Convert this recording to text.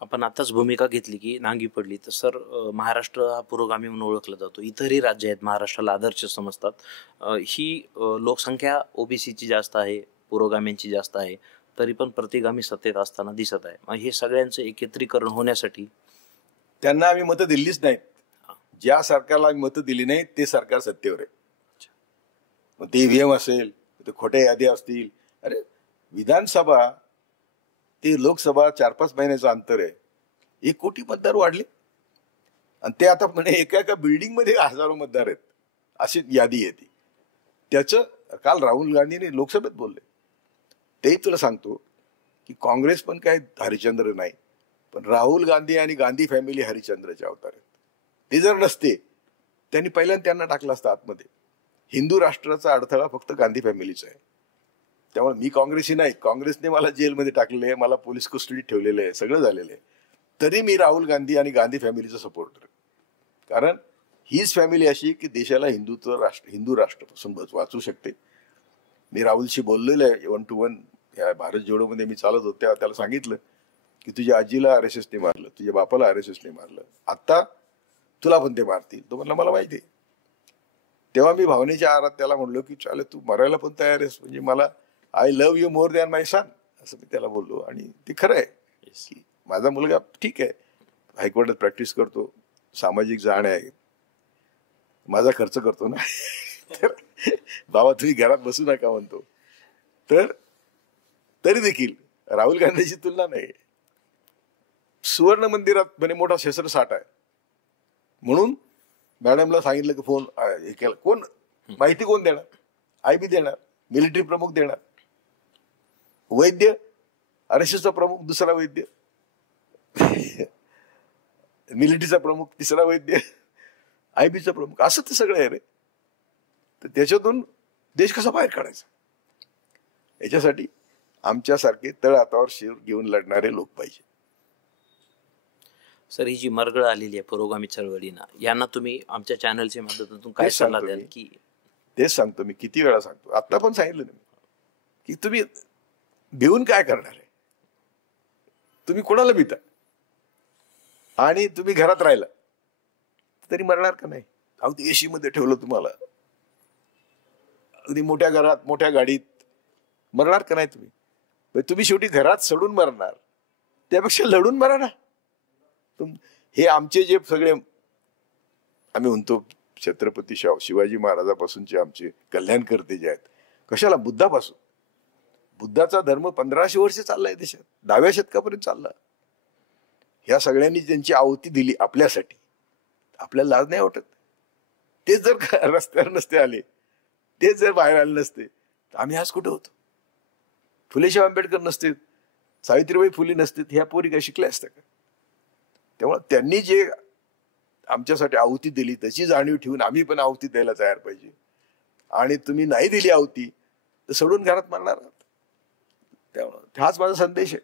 आपण आताच भूमिका घेतली की नांगी पडली, तर सर महाराष्ट्र हा पुरोगामी म्हणून ओळखला जातो. इतरही राज्य आहेत महाराष्ट्राला आदर्श समजतात. ही लोकसंख्या ओबीसीची जास्त आहे, पुरोगामींची जास्त आहे, तरी पण प्रतिगामी सत्तेत असताना दिसत आहे. मग हे सगळ्यांचं एकत्रीकरण होण्यासाठी त्यांना आम्ही मतं दिलीच नाहीत. ज्या सरकारला आम्ही मतं दिली नाहीत ते सरकार सत्तेवर आहे. मग ते ईव्हीएम असेल, ते खोट्या यादी असतील. अरे विधानसभा ते लोकसभा 4-5 महिन्याचं अंतर आहे. 1 कोटी मतदार वाढले आणि ते आता म्हणजे एका एका बिल्डिंग मध्ये हजारो मतदार आहेत अशी यादी येते. त्याचं काल राहुल गांधीने लोकसभेत बोलले. तेही तुला सांगतो की काँग्रेस पण काय हरिश्चंद्र नाही, पण राहुल गांधी आणि गांधी फॅमिली हरिश्चंद्राचे अवतार आहेत. ते जर नसते त्यांनी पहिल्यांदा त्यांना टाकलं असतं आतमध्ये. हिंदू राष्ट्राचा अडथळा फक्त गांधी फॅमिलीचा आहे. त्यामुळे मी काँग्रेसी नाही. काँग्रेसने मला जेलमध्ये टाकलेलं आहे, मला पोलीस कस्टडीत ठेवलेलं आहे, सगळं झालेलं आहे. तरी मी राहुल गांधी आणि गांधी फॅमिलीचा सपोर्टर आहे. कारण हीच फॅमिली अशी की देशाला हिंदू राष्ट्र वाचू शकते. मी राहुलशी बोललेलं आहे 1 to 1 या भारत जोडोमध्ये मी चालत होत्या. त्याला सांगितलं की तुझ्या आजीला RSSने मारलं, तुझ्या बापाला RSSने मारलं, आता तुला पण ते मारतील. तो म्हणला मला माहिती आहे. तेव्हा मी भावनेच्या आहारात त्याला म्हणलो की चालेल तू मरायला पण तयार आहेस, म्हणजे मला I love you more than my son असं मी त्याला बोललो. आणि ते खरं आहे की माझा मुलगा ठीक आहे, हायकोर्टात प्रॅक्टिस करतो, सामाजिक जाण आहे, माझा खर्च करतो ना. तर बाबा तुम्ही घरात बसू नका म्हणतो. तर तरी देखील राहुल गांधीची तुलना नाही. सुवर्ण मंदिरात म्हणे मोठा शस्त्रसाठा आहे म्हणून मॅडमला सांगितलं की फोन हे केला. कोण माहिती कोण देणार? IB देणार, मिलिटरी प्रमुख देणार, वैद्य RSSचा प्रमुख दुसरा वैद्य, मिलिटरीचा प्रमुख तिसरा वैद्य, IBचा प्रमुख, असं ते सगळं आहे रे. तर त्याच्यातून देश कसा बाहेर काढायचा? याच्यासाठी आमच्यासारखे तळ हातावर शिर घेऊन लढणारे लोक पाहिजे. सर ही जी मरगळ आलेली आहे पुरोगामी चळवळीना, यांना तुम्ही आमच्या चॅनलच्या माध्यमातून काय सल्ला द्याल? की तेच सांगतो मी, किती वेळा सांगतो, आता पण सांगितलं ना की तुम्ही भिवून काय करणार आहे? तुम्ही कोणाला भिता? आणि तुम्ही घरात राहिला तरी मरणार का नाही? अगदी AC मध्ये ठेवलं तुम्हाला, अगदी मोठ्या घरात मोठ्या गाडीत, मरणार का नाही तुम्ही? तुम्ही शेवटी घरात सडून मरणार, त्यापेक्षा लढून मरा ना. हे आमचे जे सगळे आम्ही म्हणतो छत्रपती शिवाजी महाराजापासूनचे आमचे कल्याणकर्ते जे आहेत, कशाला बुद्धापासून, बुद्धाचा धर्म 1500 वर्ष चाललाय देशात, 10व्या शतकापर्यंत चालला. ह्या सगळ्यांनी त्यांची आहुती दिली आपल्यासाठी. आपल्याला लाज नाही वाटत? तेच जर रस्त्यावर नसते आले, तेच जर बाहेर आले नसते, तर आम्ही आज कुठे होतो? फुलेशाह आंबेडकर नसते, सावित्रीबाई फुले नसते, ह्या पोरी काय शिकल्या असत्या का? त्यामुळे त्यांनी जे आमच्यासाठी आहुती दिली त्याची जाणीव ठेवून आम्ही पण आहुती द्यायला तयार पाहिजे. आणि तुम्ही नाही दिली आहुती तर सोडून घरात मारणार आहात. त्यामुळे हाच माझा संदेश आहे.